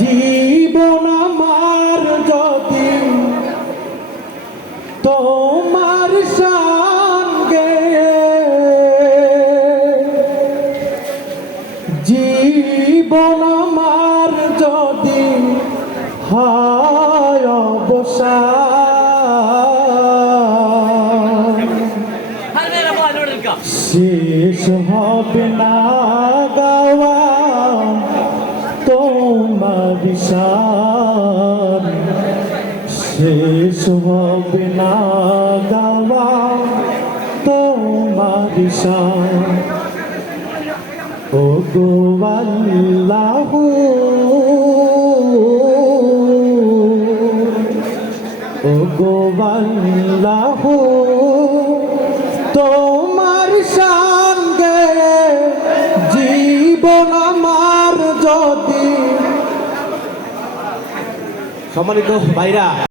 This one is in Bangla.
জীবন আমার যদি তোমার সঙ্গে জীবন আমার যদি হয় শেষ হবে না গাওয়া। তোমার শান শেষ হবে না গাওয়া তোমার শান ও গো আল্লাহ। ও গো সম্মানিত ভাইরা।